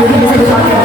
jadi bisa dipakai.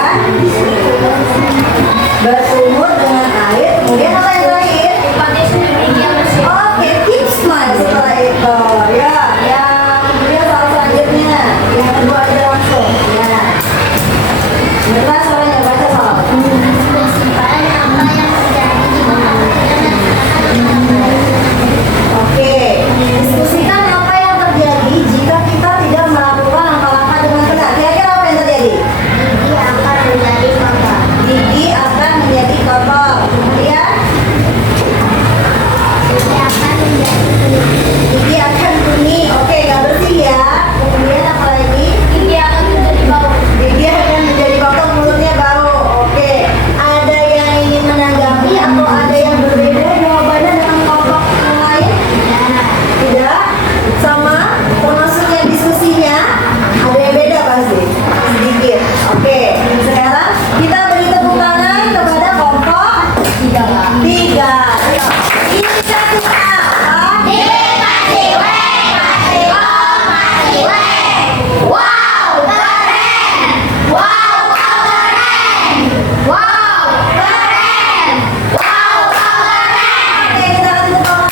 kemudian berkumur dengan air, kemudian apa yang terakhir? Oke, keep smile setelah itu. Ya, yang kemudian soal selanjutnya, yang kedua aja langsung. Ya, dengar suaranya, baca soal. Oke, diskusikan apa yang terjadi jika kita tidak melakukan langkah-langkah dengan benar. Kira-kira apa yang terjadi? Gigi akan menjadi kotor. Kemudian gigi akan kuning. Oke, nggak bersih ya. Kemudian apa lagi? Gigi akan menjadi bau, mulutnya bau. Oke, ada yang ingin menanggapi atau ada yang berbeda jawabannya dengan kelompok yang lain? Tidak? Sama? Termasuknya diskusinya? Ada yang beda pasti? Sedikit. Oke, sekarang kita beri tepuk tangan kepada kelompok 3. Ayo. Inisiatif apa? Oke, kita kasih tepuk tangan.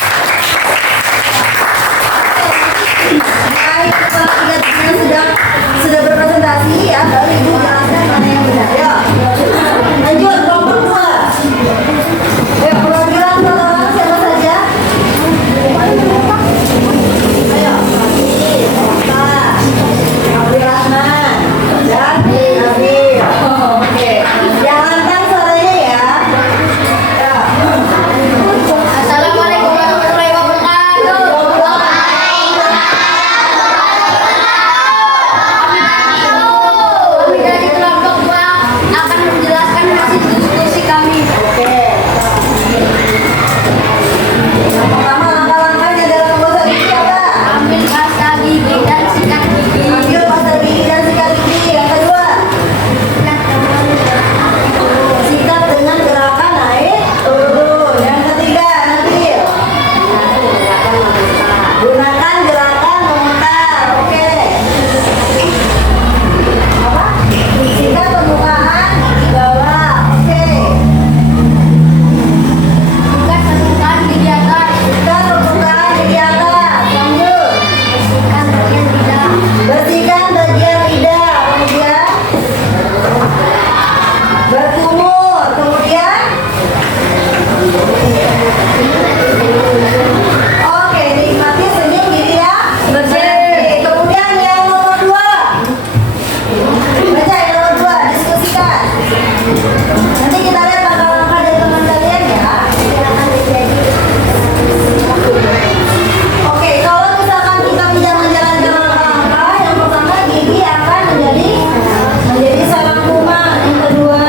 Baik, kepala 3 sudah berpresentasi ya, baru ibu jelaskan mana yang benar. Ayo, lanjut kelompok 2. Ayo, perwakilan orang siapa saja? Ayo, Pak, Abdul Rahman dan Nabil. Oke, jangan kan suaranya ya. Assalamualaikum warahmatullahi wabarakatuh. Kami dari kelompok 2 akan menjelaskan hasil diskusi kami. Oke. Yang pertama langkah-langkahnya dalam membuat gigi apa? Ambil pasta gigi dan sikat gigi. Ambil pasta gigi dan sikat gigi. Yang kedua, sikat dengan gerakan naik turun. Yang ketiga, Nabil, gunakan gerakan memutar. Oke. Apa? Sikat pembukaan gigi bawah. Oke. Sikat permukaan gigi atas. Sikat pembukaan gigi atas. Lanjut. Bersihkan bagian lidah. Bersihkan bagian lidah. Kemudian berkumur. Kemudian oke, nikmati senyum gigi ya bersih. Kemudian yang nomor 2, baca yang nomor 2, diskusikan. Nanti kita lihat langkah-langkah dari teman kalian ya. Oke, kalau misalkan kita tidak menjalankan langkah-langkah, yang pertama gigi akan menjadi sarang kuman. Yang kedua,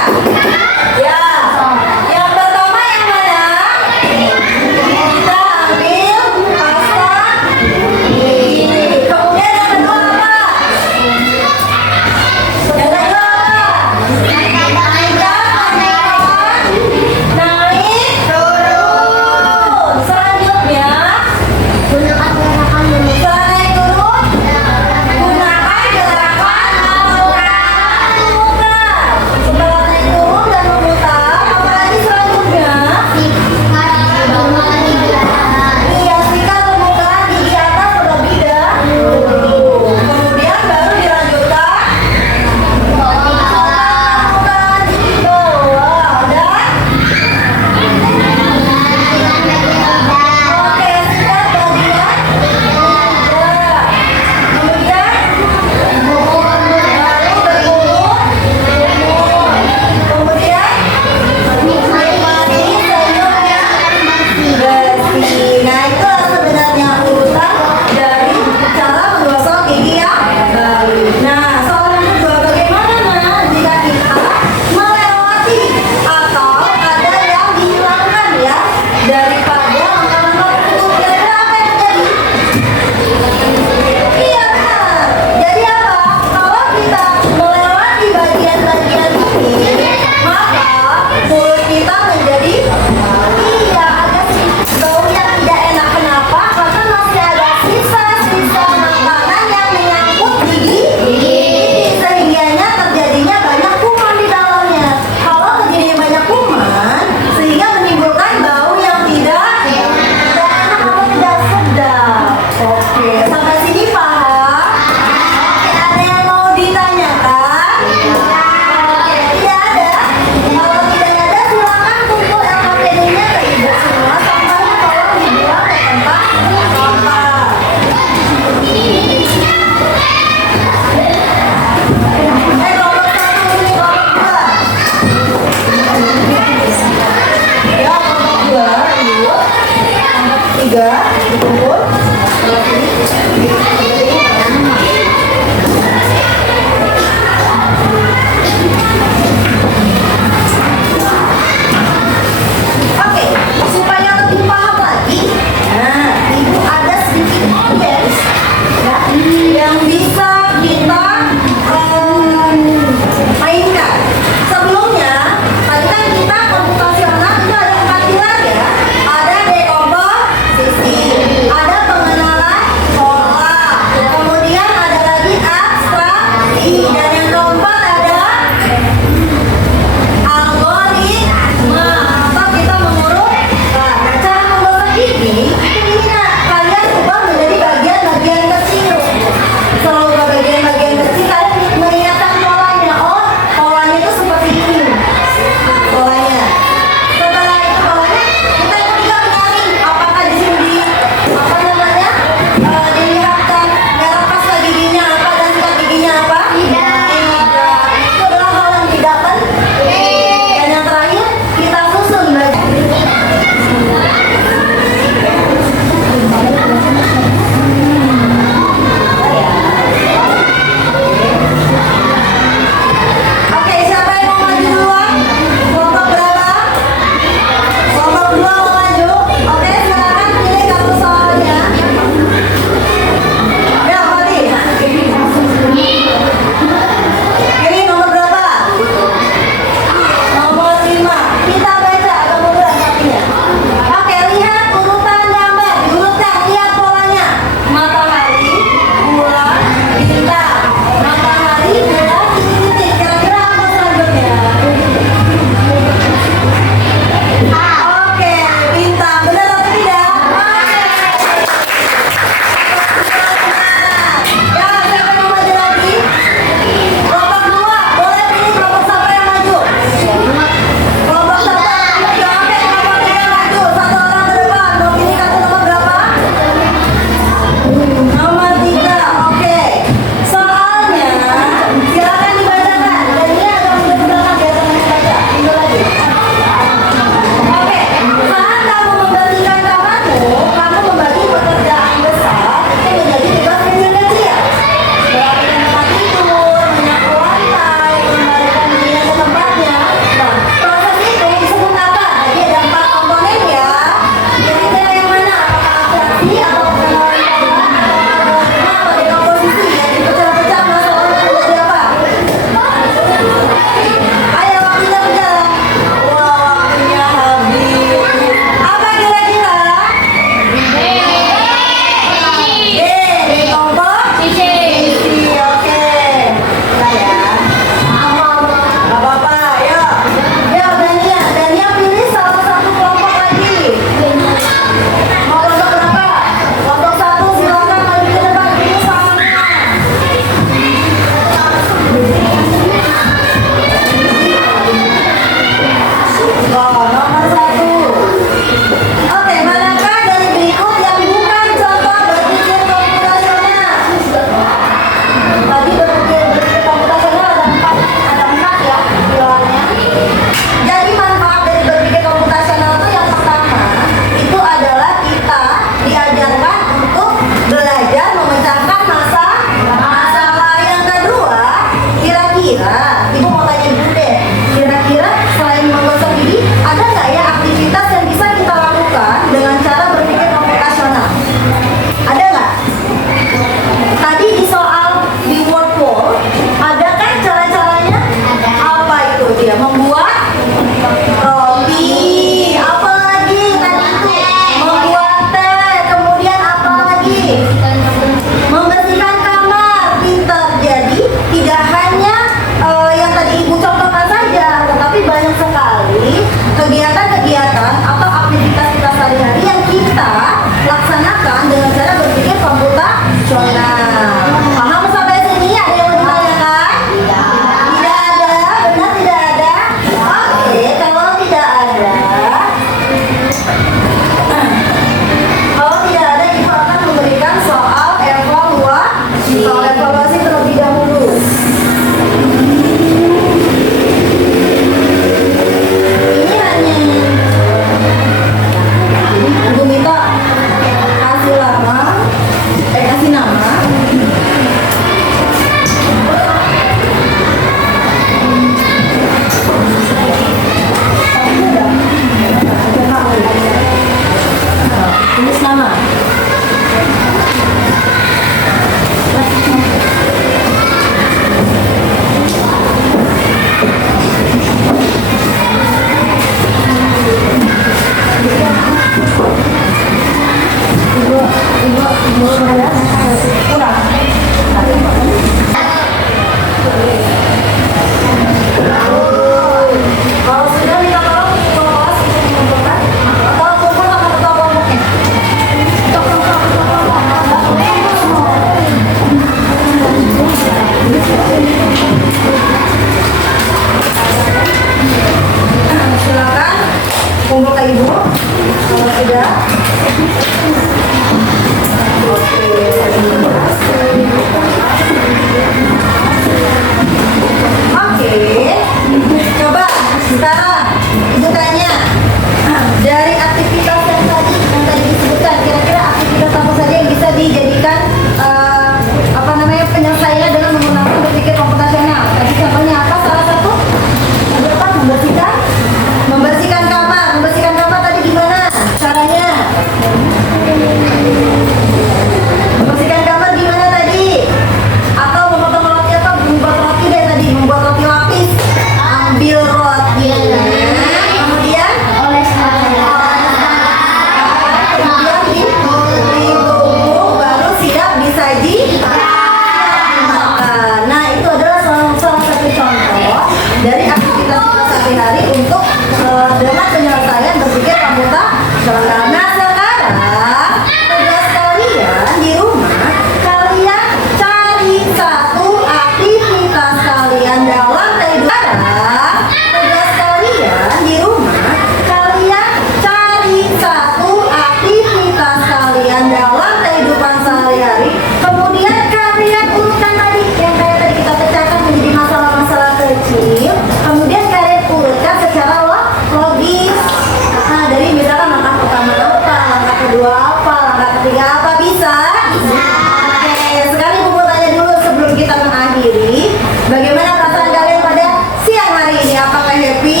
Oke, sekarang Ibu mau tanya dulu sebelum kita mengakhiri. Bagaimana perasaan kalian pada siang hari ini? Apakah happy?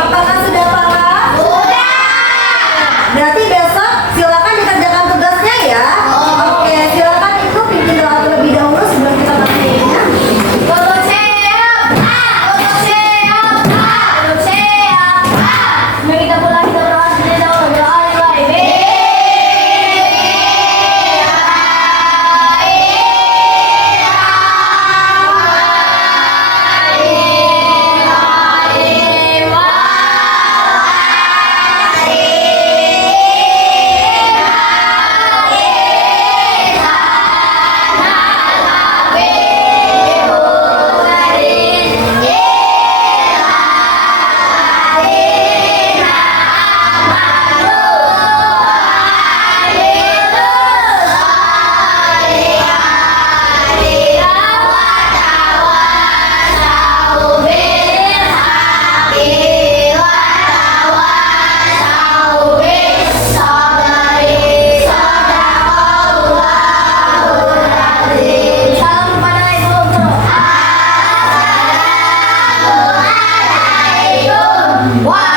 Apakah sudah paham? Berarti besok silakan dikerjakan tugasnya ya. Oke, silakan Ibu pimpin doa terlebih dahulu sebelum kita mengakhiri. Mari kita pulang, kita berdoa sendiri dahulu. Doa dimulai. Salam kepada Ibu Guru. Assalamualaikum.